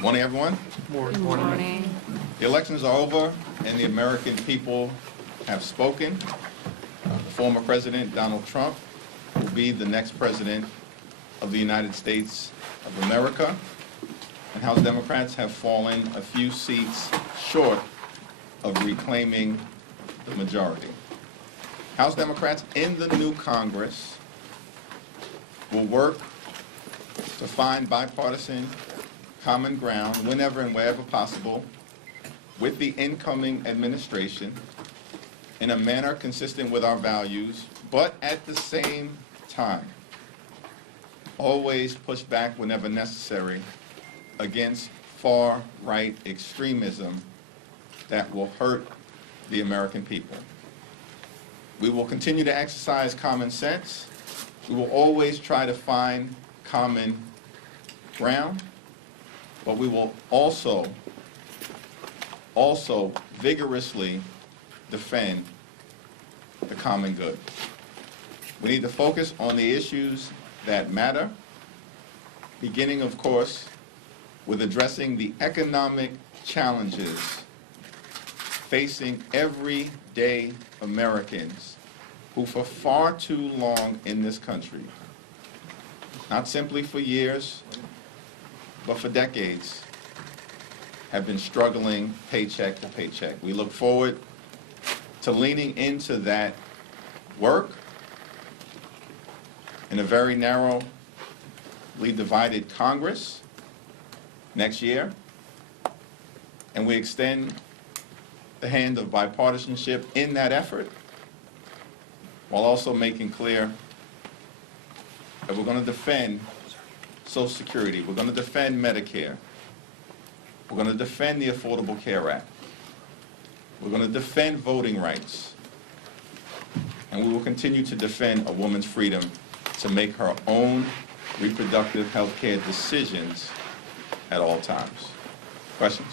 Morning, everyone. Good morning. The elections are over, and the American people have spoken. Former President Donald Trump will be the next president of the United States of America, and House Democrats have fallen a few seats short of reclaiming the majority. House Democrats in the new Congress will work to find bipartisan common ground whenever and wherever possible with the incoming administration in a manner consistent with our values, but at the same time, always push back whenever necessary against far-right extremism that will hurt the American people. We will continue to exercise common sense. We will always try to find common ground, but we will also vigorously defend the common good. We need to focus on the issues that matter, beginning, of course, with addressing the economic challenges facing everyday Americans who for far too long in this country, not simply for years, but for decades, have been struggling paycheck to paycheck. We look forward to leaning into that work in a very narrowly divided Congress next year, and we extend the hand of bipartisanship in that effort, while also making clear that we're going to defend Social Security, we're going to defend Medicare, we're going to defend the Affordable Care Act, we're going to defend voting rights, and we will continue to defend a woman's freedom to make her own reproductive health care decisions at all times. Questions?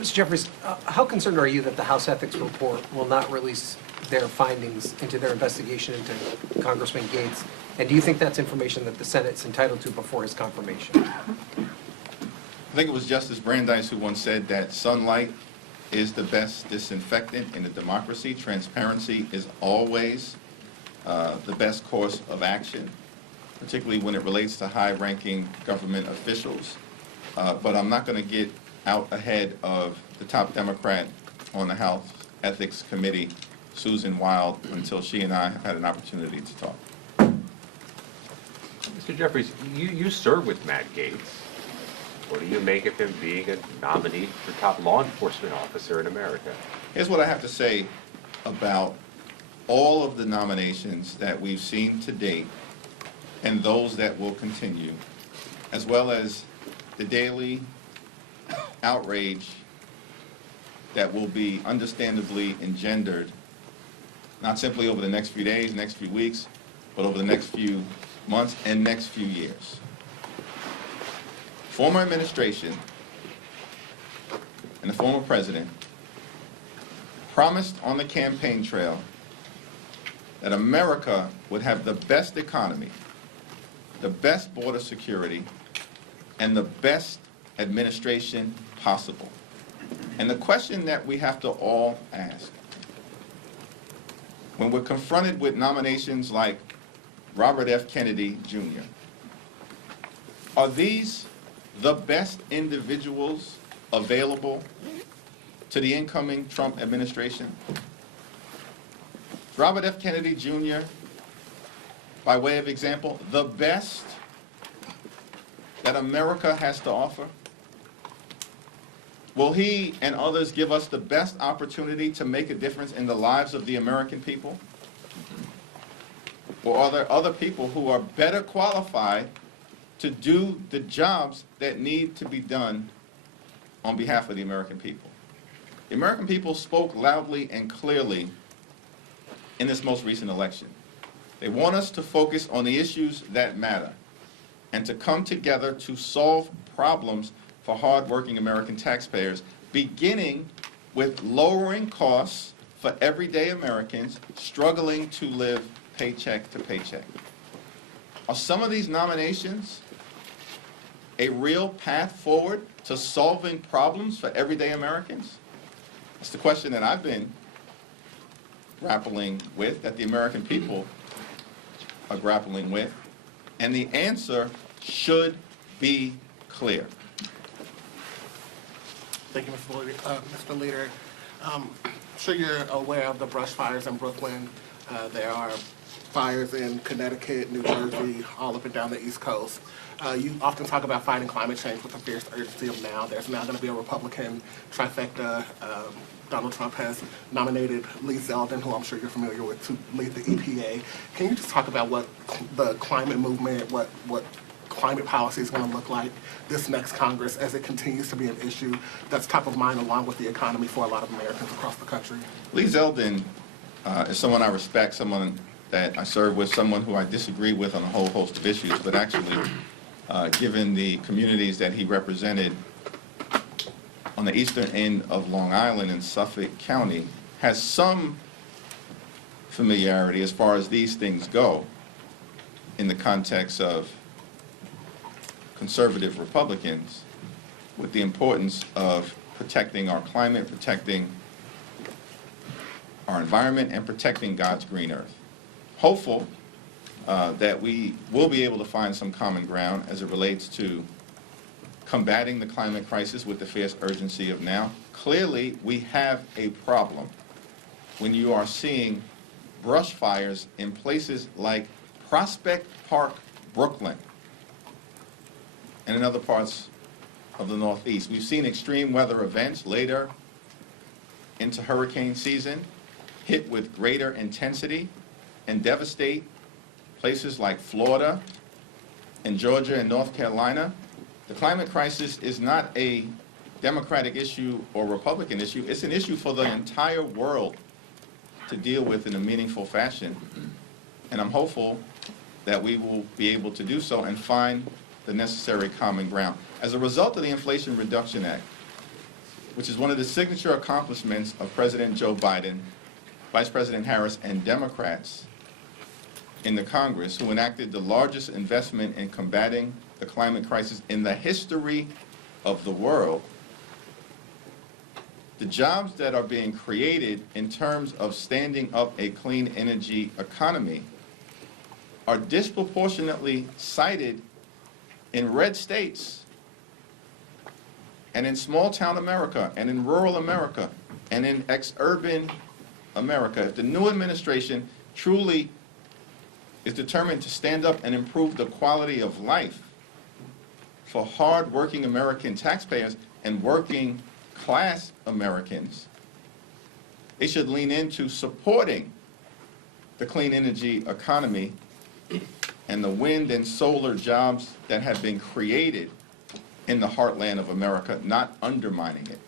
Mr. Jeffries, how concerned are you that the House Ethics Report will not release their findings into their investigation into Congressman Gates? And do you think that's information that the Senate's entitled to before his confirmation? I think it was Justice Brandeis who once said that sunlight is the best disinfectant in a democracy. Transparency is always the best course of action, particularly when it relates to high-ranking government officials. But I'm not going to get out ahead of the top Democrat on the House Ethics Committee, Susan Wild, until she and I have had an opportunity to talk. Mr. Jeffries, you serve with Matt Gates. What do you make of him being a nominee for top law enforcement officer in America? Here's what I have to say about all of the nominations that we've seen to date and those that will continue, as well as the daily outrage that will be understandably engendered, not simply over the next few days, next few weeks, but over the next few months and next few years. Former administration and the former president promised on the campaign trail that America would have the best economy, the best border security, and the best administration possible. And the question that we have to all ask, when we're confronted with nominations like Robert F. Kennedy, Jr., are these the best individuals available to the incoming Trump administration? Robert F. Kennedy, Jr., by way of example, the best that America has to offer? Will he and others give us the best opportunity to make a difference in the lives of the American people? Or are there other people who are better qualified to do the jobs that need to be done on behalf of the American people? The American people spoke loudly and clearly in this most recent election. They want us to focus on the issues that matter and to come together to solve problems for hard-working American taxpayers, beginning with lowering costs for everyday Americans struggling to live paycheck to paycheck. Are some of these nominations a real path forward to solving problems for everyday Americans? That's the question that I've been grappling with, that the American people are grappling with, and the answer should be clear. Thank you, Mr. Leader. I'm sure you're aware of the brush fires in Brooklyn. There are fires in Connecticut, New Jersey, all up and down the East Coast. You often talk about fighting climate change with a fierce urgency of now. There's now going to be a Republican trifecta. Donald Trump has nominated Lee Zeldin, who I'm sure you're familiar with, to lead the EPA. Can you just talk about what the climate movement, what climate policy is going to look like this next Congress as it continues to be an issue that's top of mind along with the economy for a lot of Americans across the country? Lee Zeldin is someone I respect, someone that I serve with, someone who I disagree with on a whole host of issues, but actually, given the communities that he represented on the eastern end of Long Island in Suffolk County, has some familiarity as far as these things go in the context of conservative Republicans with the importance of protecting our climate, protecting our environment, and protecting God's green earth. Hopeful that we will be able to find some common ground as it relates to combating the climate crisis with the fierce urgency of now. Clearly, we have a problem when you are seeing brush fires in places like Prospect Park, Brooklyn, and in other parts of the Northeast. We've seen extreme weather events later into hurricane season hit with greater intensity and devastate places like Florida and Georgia and North Carolina. The climate crisis is not a Democratic issue or Republican issue. It's an issue for the entire world to deal with in a meaningful fashion. And I'm hopeful that we will be able to do so and find the necessary common ground. As a result of the Inflation Reduction Act, which is one of the signature accomplishments of President Joe Biden, Vice President Harris, and Democrats in the Congress, who enacted the largest investment in combating the climate crisis in the history of the world, the jobs that are being created in terms of standing up a clean energy economy are disproportionately cited in red states and in small town America and in rural America and in ex-urban America. If the new administration truly is determined to stand up and improve the quality of life for hard-working American taxpayers and working class Americans, they should lean into supporting the clean energy economy and the wind and solar jobs that have been created in the heartland of America, not undermining it.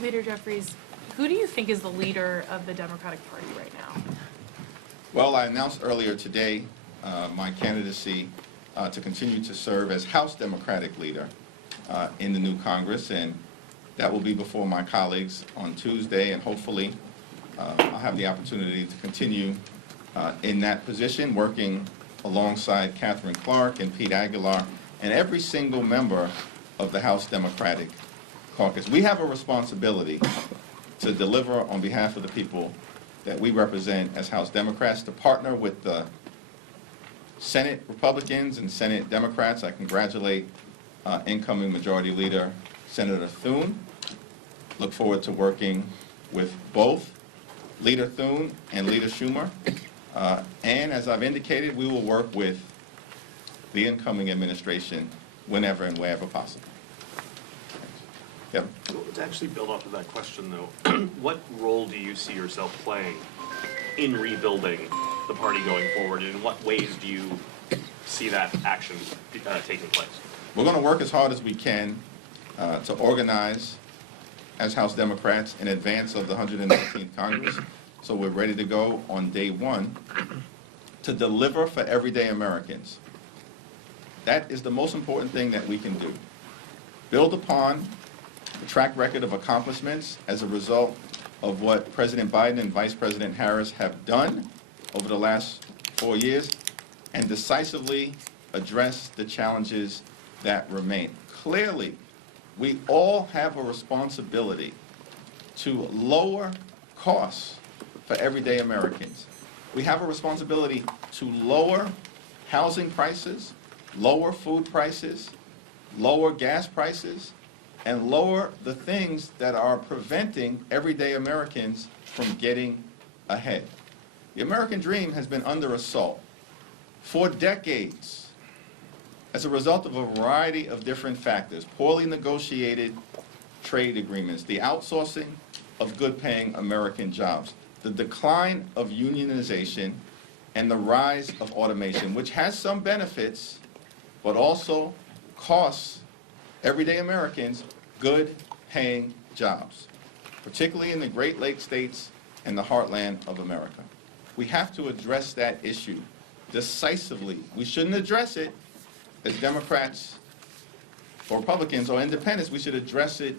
Leader Jeffries, who do you think is the leader of the Democratic Party right now? Well, I announced earlier today my candidacy to continue to serve as House Democratic leader in the new Congress, and that will be before my colleagues on Tuesday, and hopefully I'll have the opportunity to continue in that position, working alongside Catherine Clark and Pete Aguilar and every single member of the House Democratic Caucus. We have a responsibility to deliver on behalf of the people that we represent as House Democrats, to partner with the Senate Republicans and Senate Democrats. I congratulate incoming Majority Leader Senator Thune. Look forward to working with both Leader Thune and Leader Schumer. And as I've indicated, we will work with the incoming administration whenever and wherever possible. Yep. Well, to actually build off of that question, though, what role do you see yourself playing in rebuilding the party going forward, and in what ways do you see that action taking place? We're going to work as hard as we can to organize as House Democrats in advance of the 119th Congress, so we're ready to go on day one to deliver for everyday Americans. That is the most important thing that we can do. Build upon the track record of accomplishments as a result of what President Biden and Vice President Harris have done over the last 4 years, and decisively address the challenges that remain. Clearly, we all have a responsibility to lower costs for everyday Americans. We have a responsibility to lower housing prices, lower food prices, lower gas prices, and lower the things that are preventing everyday Americans from getting ahead. The American dream has been under assault for decades as a result of a variety of different factors: poorly negotiated trade agreements, the outsourcing of good-paying American jobs, the decline of unionization, and the rise of automation, which has some benefits, but also costs everyday Americans good-paying jobs, particularly in the Great Lakes states and the heartland of America. We have to address that issue decisively. We shouldn't address it as Democrats or Republicans or independents. We should address it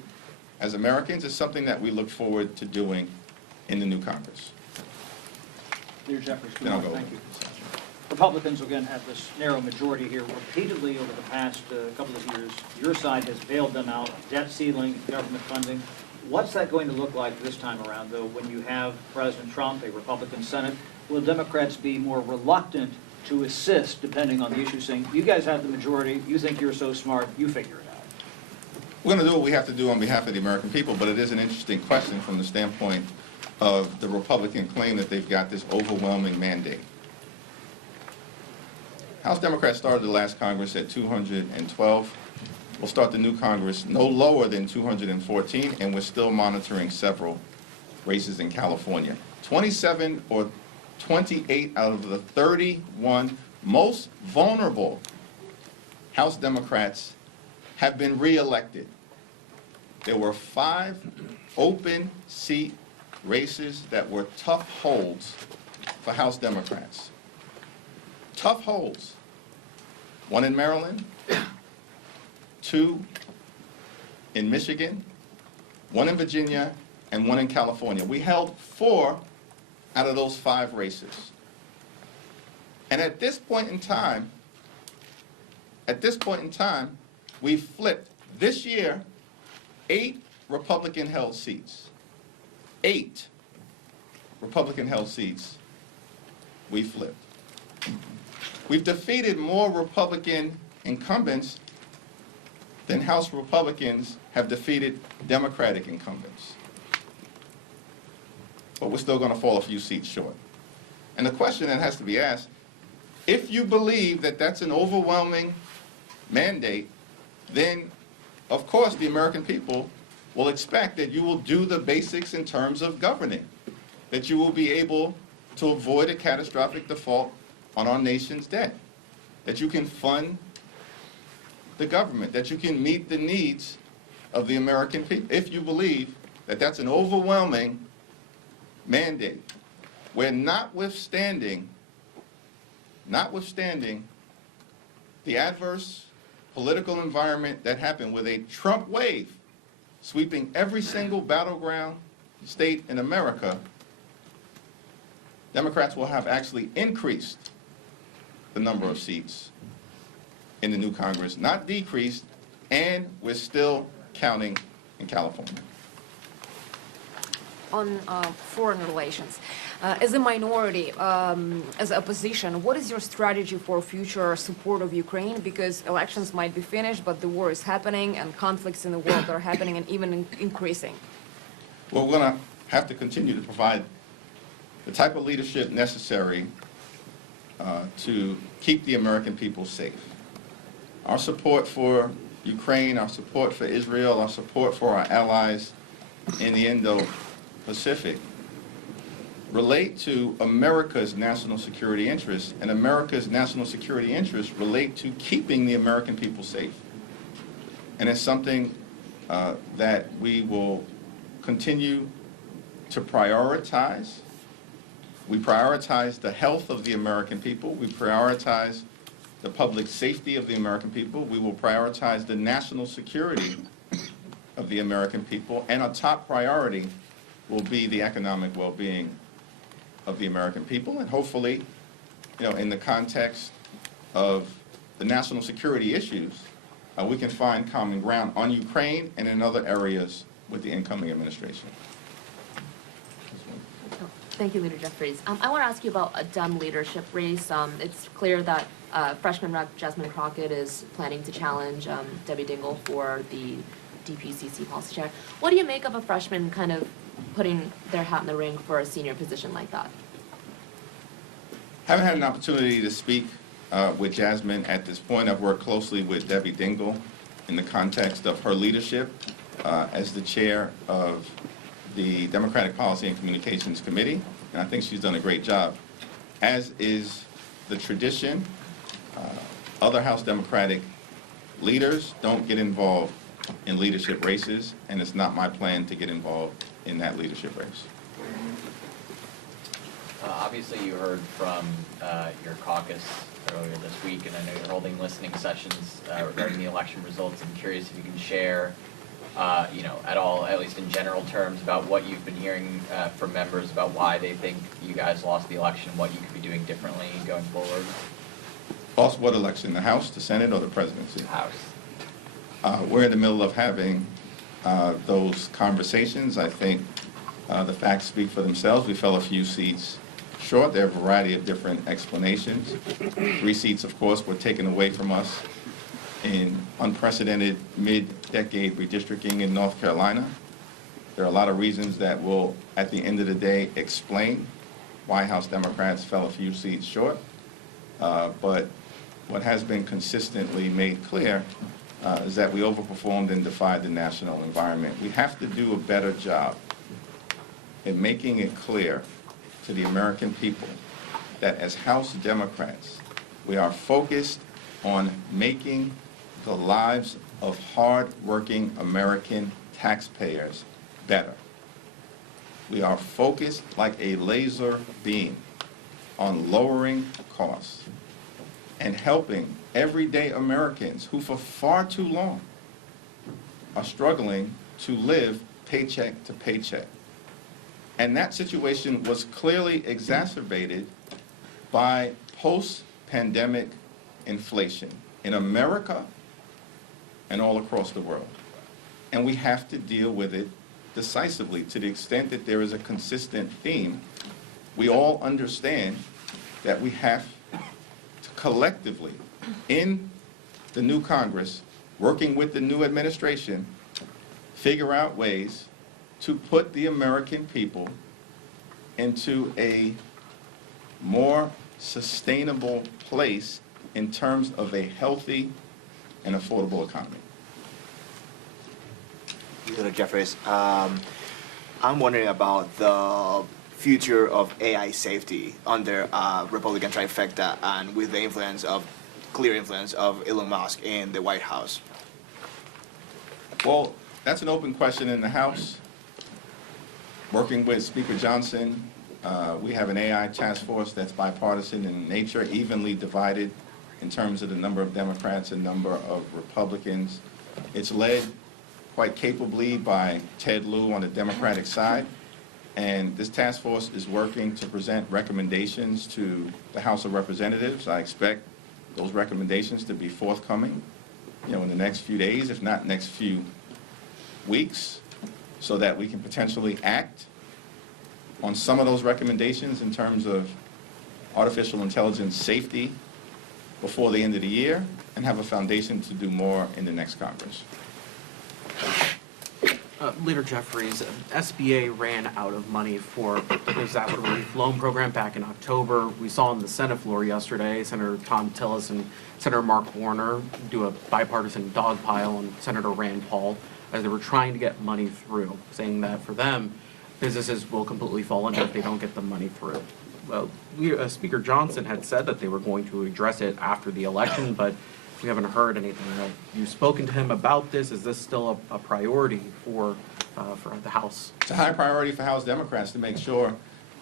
as Americans. It's something that we look forward to doing in the new Congress. Leader Jeffries, good Then I'll morning. go Thank over. you. Republicans, again, have this narrow majority here. Repeatedly over the past couple of years, your side has bailed them out, debt ceiling, government funding. What's that going to look like this time around, though, when you have President Trump, a Republican Senate? Will Democrats be more reluctant to assist, depending on the issue, saying, you guys have the majority, you think you're so smart, you figure it out? We're going to do what we have to do on behalf of the American people, but it is an interesting question from the standpoint of the Republican claim that they've got this overwhelming mandate. House Democrats started the last Congress at 212. We'll start the new Congress no lower than 214, and we're still monitoring several races in California. 27 or 28 out of the 31 most vulnerable House Democrats have been reelected. There were 5 open seat races that were tough holds for House Democrats. Tough holds. 1 in Maryland, 2 in Michigan, 1 in Virginia, and 1 in California. We held 4 out of those 5 races. And at this point in time, we flipped this year 8 Republican-held seats. 8 Republican-held seats we flipped. We've defeated more Republican incumbents than House Republicans have defeated Democratic incumbents. But we're still going to fall a few seats short. And the question that has to be asked, if you believe that that's an overwhelming mandate, then of course the American people will expect that you will do the basics in terms of governing, that you will be able to avoid a catastrophic default on our nation's debt, that you can fund the government, that you can meet the needs of the American people. If you believe that that's an overwhelming mandate, where notwithstanding the adverse political environment that happened with a Trump wave sweeping every single battleground state in America, Democrats will have actually increased the number of seats in the new Congress, not decreased, and we're still counting in California. On foreign relations. As a minority, as opposition, what is your strategy for future support of Ukraine? Because elections might be finished, but the war is happening and conflicts in the world are happening and even increasing. Well, we're going to have to continue to provide the type of leadership necessary to keep the American people safe. Our support for Ukraine, our support for Israel, our support for our allies in the Indo-Pacific relate to America's national security interests, and America's national security interests relate to keeping the American people safe. And it's something that we will continue to prioritize. We prioritize the health of the American people. We prioritize the public safety of the American people. We will prioritize the national security of the American people. And our top priority will be the economic well-being of the American people. And hopefully, in the context of the national security issues, we can find common ground on Ukraine and in other areas with the incoming administration. Thank you, Leader Jeffries. I want to ask you about a Dem leadership race. It's clear that freshman Rep. Jasmine Crockett is planning to challenge Debbie Dingell for the DPCC policy chair. What do you make of a freshman kind of putting their hat in the ring for a senior position like that? Haven't had an opportunity to speak with Jasmine at this point. I've worked closely with Debbie Dingell in the context of her leadership as the chair of the Democratic Policy and Communications Committee, and I think she's done a great job. As is the tradition, other House Democratic leaders don't get involved in leadership races, and it's not my plan to get involved in that leadership race. Obviously, you heard from your caucus earlier this week, and I know you're holding listening sessions regarding the election results. I'm curious if you can share, at all, at least in general terms, about what you've been hearing from members about why they think you guys lost the election, what you could be doing differently going forward. Lost what election, the House, the Senate, or the presidency? House. We're in the middle of having those conversations. I think the facts speak for themselves. We fell a few seats short. There are a variety of different explanations. 3 seats, of course, were taken away from us in unprecedented mid-decade redistricting in North Carolina. There are a lot of reasons that will, at the end of the day, explain why House Democrats fell a few seats short. But what has been consistently made clear is that we overperformed and defied the national environment. We have to do a better job in making it clear to the American people that as House Democrats, we are focused on making the lives of hard-working American taxpayers better. We are focused like a laser beam on lowering costs and helping everyday Americans who for far too long are struggling to live paycheck to paycheck. And that situation was clearly exacerbated by post-pandemic inflation in America and all across the world. And we have to deal with it decisively. To the extent that there is a consistent theme, we all understand that we have to collectively, in the new Congress, working with the new administration, figure out ways to put the American people into a more sustainable place in terms of a healthy and affordable economy. Leader Jeffries, I'm wondering about the future of AI safety under Republican trifecta and with the clear influence of Elon Musk in the White House. Well, that's an open question in the House. Working with Speaker Johnson, we have an AI task force that's bipartisan in nature, evenly divided in terms of the number of Democrats and number of Republicans. It's led quite capably by Ted Lieu on the Democratic side, and this task force is working to present recommendations to the House of Representatives. I expect those recommendations to be forthcoming, in the next few days, if not next few weeks, so that we can potentially act on some of those recommendations in terms of artificial intelligence safety before the end of the year, and have a foundation to do more in the next Congress. Leader Jeffries, SBA ran out of money for the disaster relief loan program back in October. We saw on the Senate floor yesterday, Senator Tom Tillis and Senator Mark Warner do a bipartisan dogpile on Senator Rand Paul as they were trying to get money through, saying that for them, businesses will completely fall under if they don't get the money through. Well, Speaker Johnson had said that they were going to address it after the election, but we haven't heard anything. Have you spoken to him about this? Is this still a priority for the House? It's a high priority for House Democrats to make sure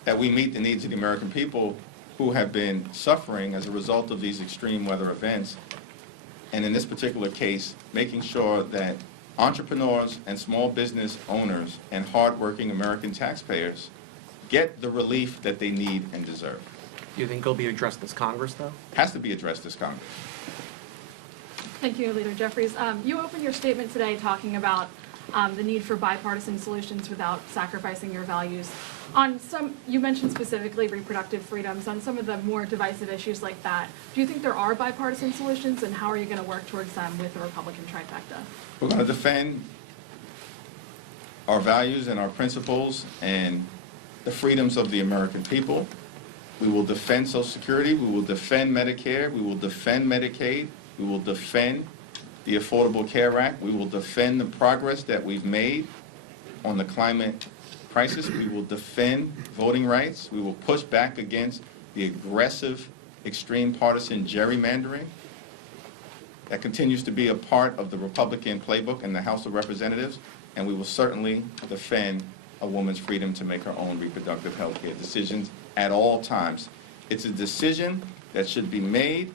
that we meet the needs of the American people who have been suffering as a result of these extreme weather events. And in this particular case, making sure that entrepreneurs and small business owners and hardworking American taxpayers get the relief that they need and deserve. Do you think it'll be addressed this Congress, though? Has to be addressed this Congress. Thank you, Leader Jeffries. You opened your statement today talking about the need for bipartisan solutions without sacrificing your values. On some, you mentioned specifically reproductive freedoms. On some of the more divisive issues like that, do you think there are bipartisan solutions, and how are you going to work towards them with the Republican trifecta? We're going to defend our values and our principles and the freedoms of the American people. We will defend Social Security. We will defend Medicare. We will defend Medicaid. We will defend the Affordable Care Act. We will defend the progress that we've made on the climate crisis. We will defend voting rights. We will push back against the aggressive, extreme partisan gerrymandering that continues to be a part of the Republican playbook in the House of Representatives. And we will certainly defend a woman's freedom to make her own reproductive health care decisions at all times. It's a decision that should be made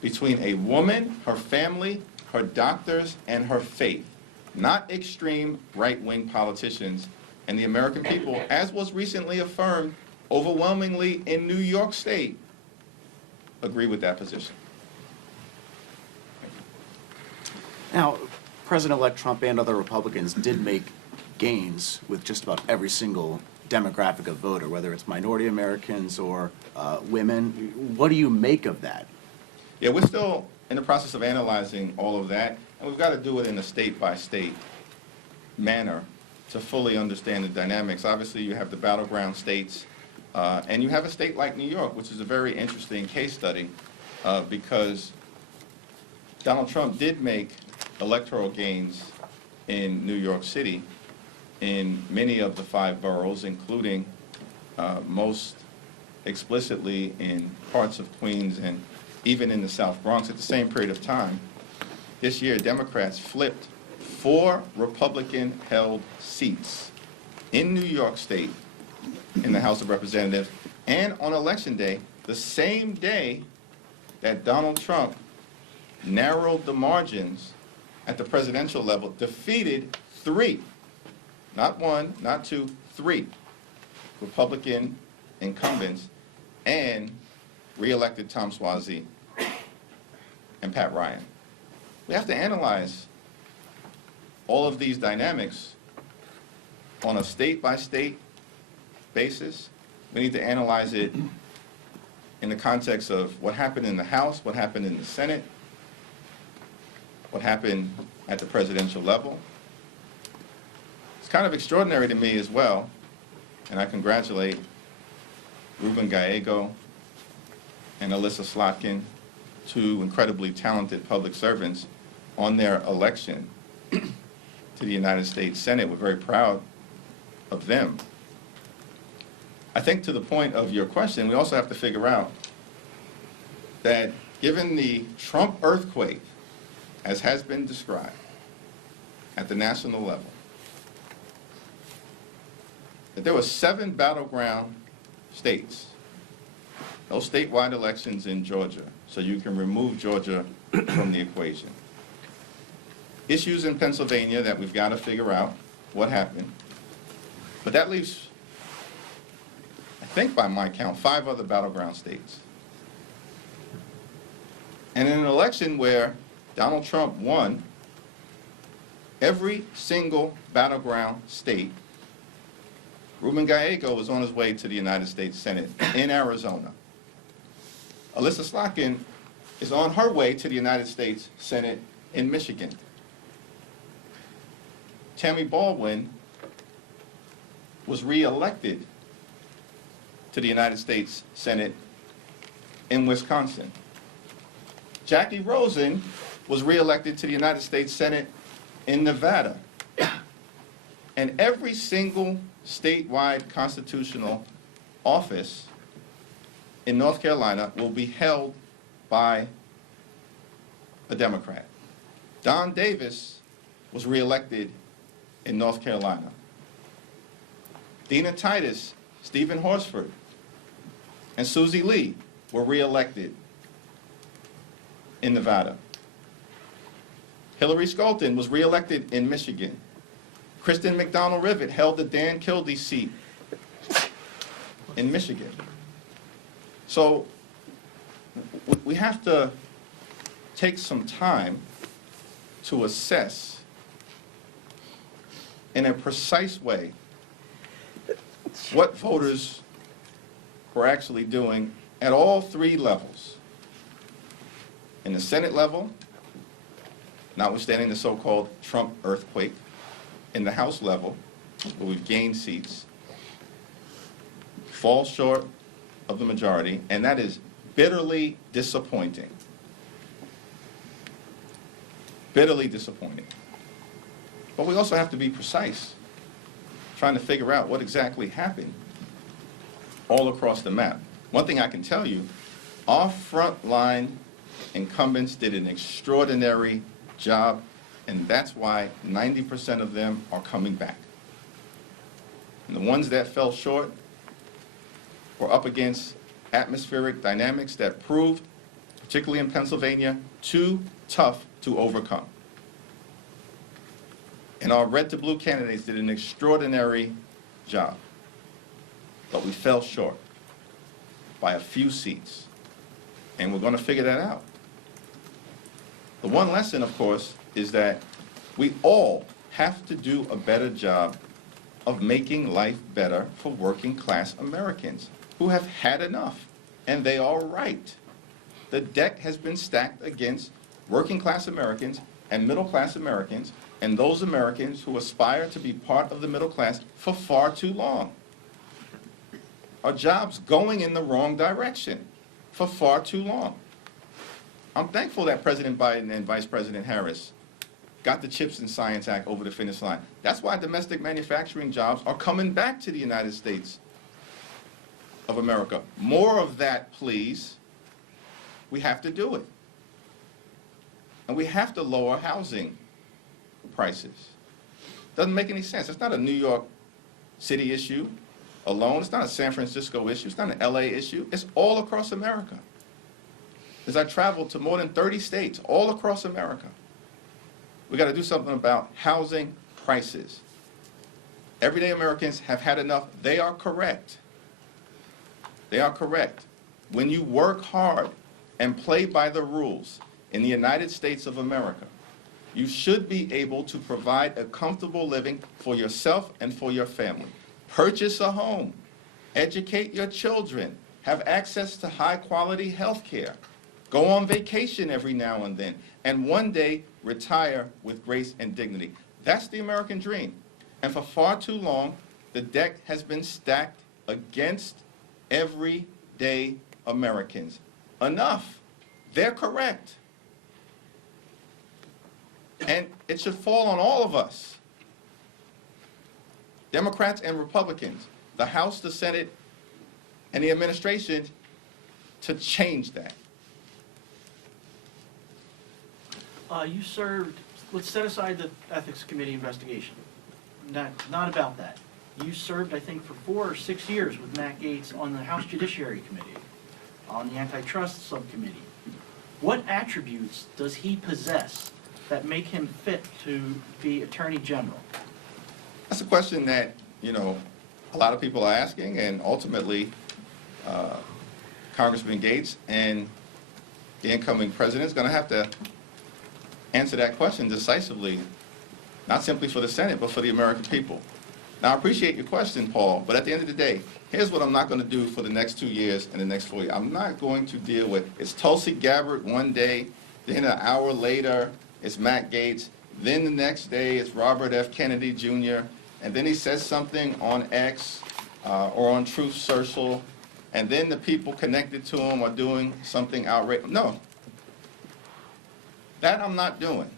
between a woman, her family, her doctors, and her faith, not extreme right-wing politicians and the American people, as was recently affirmed overwhelmingly in New York State, agree with that position. Now, President-elect Trump and other Republicans did make gains with just about every single demographic of voter, whether it's minority Americans or women. What do you make of that? Yeah, we're still in the process of analyzing all of that, and we've got to do it in a state-by-state manner to fully understand the dynamics. Obviously, you have the battleground states, and you have a state like New York, which is a very interesting case study because Donald Trump did make electoral gains in New York City in many of the 5 boroughs, including most explicitly in parts of Queens and even in the South Bronx. At the same period of time, this year, Democrats flipped 4 Republican-held seats in New York State in the House of Representatives, and on Election Day, the same day that Donald Trump narrowed the margins at the presidential level, defeated 3, not 1, not 2, 3 Republican incumbents, and re-elected Tom Suozzi and Pat Ryan. We have to analyze all of these dynamics on a state-by-state basis. We need to analyze it in the context of what happened in the House, what happened in the Senate, what happened at the presidential level. It's kind of extraordinary to me as well, and I congratulate Ruben Gallego and Alyssa Slotkin, 2 incredibly talented public servants, on their election to the United States Senate. We're very proud of them. I think to the point of your question, we also have to figure out that given the Trump earthquake, as has been described at the national level, that there were 7 battleground states, no statewide elections in Georgia, so you can remove Georgia from the equation. Issues in Pennsylvania that we've got to figure out what happened. But that leaves, I think by my count, 5 other battleground states. And in an election where Donald Trump won every single battleground state, Ruben Gallego was on his way to the United States Senate in Arizona. Alyssa Slotkin is on her way to the United States Senate in Michigan. Tammy Baldwin was re-elected to the United States Senate in Wisconsin. Jackie Rosen was re-elected to the United States Senate in Nevada. And every single statewide constitutional office in North Carolina will be held by a Democrat. Don Davis was re-elected in North Carolina. Dina Titus, Stephen Horsford, and Susie Lee were re-elected in Nevada. Hillary Skolton was re-elected in Michigan. Kristen McDonald-Rivet held the Dan Kildee seat in Michigan. So we have to take some time to assess in a precise way what voters were actually doing at all three levels. In the Senate level, notwithstanding the so-called Trump earthquake, in the House level, where we've gained seats, fall short of the majority, and that is bitterly disappointing. Bitterly disappointing. But we also have to be precise, trying to figure out what exactly happened all across the map. One thing I can tell you, our frontline incumbents did an extraordinary job, and that's why 90% of them are coming back. And the ones that fell short were up against atmospheric dynamics that proved, particularly in Pennsylvania, too tough to overcome. And our red to blue candidates did an extraordinary job, but we fell short by a few seats, and we're going to figure that out. The one lesson, of course, is that we all have to do a better job of making life better for working class Americans who have had enough, and they are right. The deck has been stacked against working class Americans and middle class Americans and those Americans who aspire to be part of the middle class for far too long. Our jobs going in the wrong direction for far too long. I'm thankful that President Biden and Vice President Harris got the CHIPS and Science Act over the finish line. That's why domestic manufacturing jobs are coming back to the United States of America. More of that, please. We have to do it. And we have to lower housing prices. Doesn't make any sense. It's not a New York City issue alone. It's not a San Francisco issue. It's not an LA issue. It's all across America. As I traveled to more than 30 states all across America, we got to do something about housing prices. Everyday Americans have had enough. They are correct. They are correct. When you work hard and play by the rules in the United States of America, you should be able to provide a comfortable living for yourself and for your family. Purchase a home, educate your children, have access to high-quality health care, go on vacation every now and then, and one day retire with grace and dignity. That's the American dream. And for far too long, the deck has been stacked against everyday Americans. Enough. They're correct. And it should fall on all of us, Democrats and Republicans, the House, the Senate, and the administration, to change that. You served, let's set aside the Ethics Committee investigation. Not about that. You served, I think, for 4 or 6 years with Matt Gaetz on the House Judiciary Committee, on the Antitrust Subcommittee. What attributes does he possess that make him fit to be Attorney General? That's a question that, a lot of people are asking, and ultimately, Congressman Gaetz and the incoming president is going to have to answer that question decisively, not simply for the Senate, but for the American people. Now, I appreciate your question, Paul, but at the end of the day, here's what I'm not going to do for the next 2 years and the next 4 years. I'm not going to deal with, it's Tulsi Gabbard one day, then an hour later, it's Matt Gaetz, then the next day, it's Robert F. Kennedy Jr., and then he says something on X or on Truth Social, and then the people connected to him are doing something outrageous. No. That I'm not doing,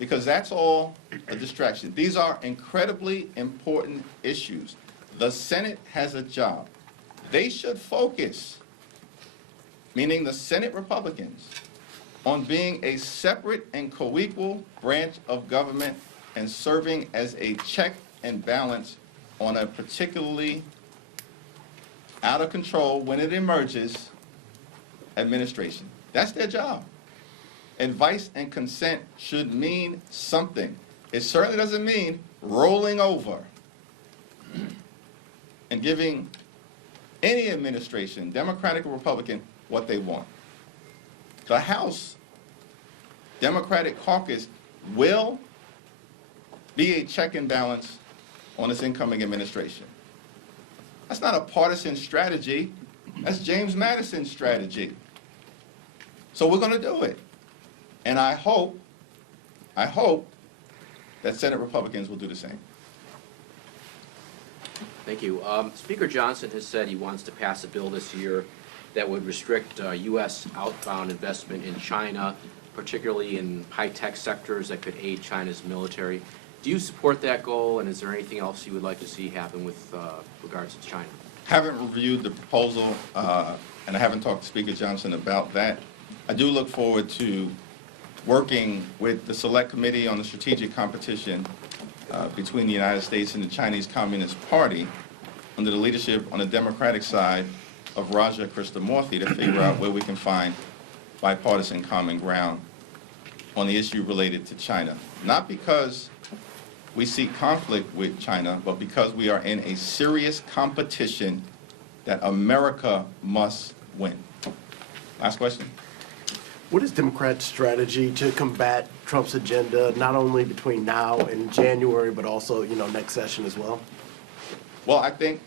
because that's all a distraction. These are incredibly important issues. The Senate has a job. They should focus, meaning the Senate Republicans, on being a separate and co-equal branch of government and serving as a check and balance on a particularly out of control, when it emerges, administration. That's their job. Advice and consent should mean something. It certainly doesn't mean rolling over and giving any administration, Democratic or Republican, what they want. The House Democratic caucus will be a check and balance on this incoming administration. That's not a partisan strategy. That's James Madison's strategy. So we're going to do it. And I hope that Senate Republicans will do the same. Thank you. Speaker Johnson has said he wants to pass a bill this year that would restrict U.S. outbound investment in China, particularly in high-tech sectors that could aid China's military. Do you support that goal, and is there anything else you would like to see happen with regards to China? Haven't reviewed the proposal, and I haven't talked to Speaker Johnson about that. I do look forward to working with the Select Committee on the Strategic Competition between the United States and the Chinese Communist Party under the leadership on the Democratic side of Raja Krishnamurthy to figure out where we can find bipartisan common ground on the issue related to China. Not because we seek conflict with China, but because we are in a serious competition that America must win. Last question. What is Democrats' strategy to combat Trump's agenda, not only between now and January, but also, next session as well? Well, I think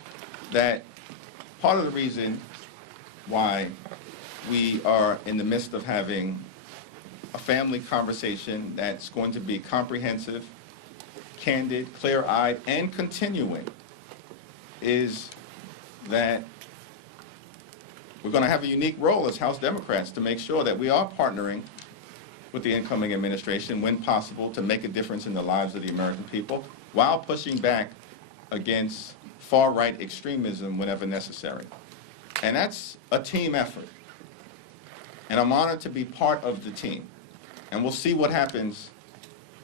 that part of the reason why we are in the midst of having a family conversation that's going to be comprehensive, candid, clear-eyed, and continuing is that we're going to have a unique role as House Democrats to make sure that we are partnering with the incoming administration when possible to make a difference in the lives of the American people while pushing back against far-right extremism whenever necessary. And that's a team effort. And I'm honored to be part of the team. And we'll see what happens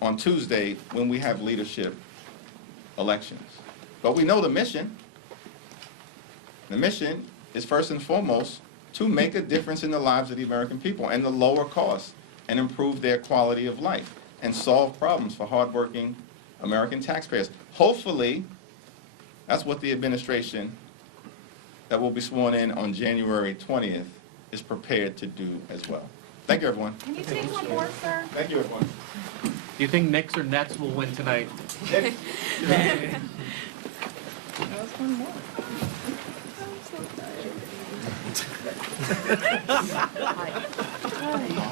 on Tuesday when we have leadership elections. But we know the mission. The mission is first and foremost to make a difference in the lives of the American people and to lower costs and improve their quality of life and solve problems for hardworking American taxpayers. Hopefully, that's what the administration that will be sworn in on January 20th is prepared to do as well. Thank you, everyone. Can you take one more, sir? Thank you, everyone. Do you think Knicks or Nets will win tonight? Nick?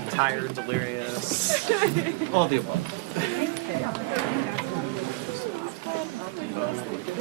Tired, delirious, all the above.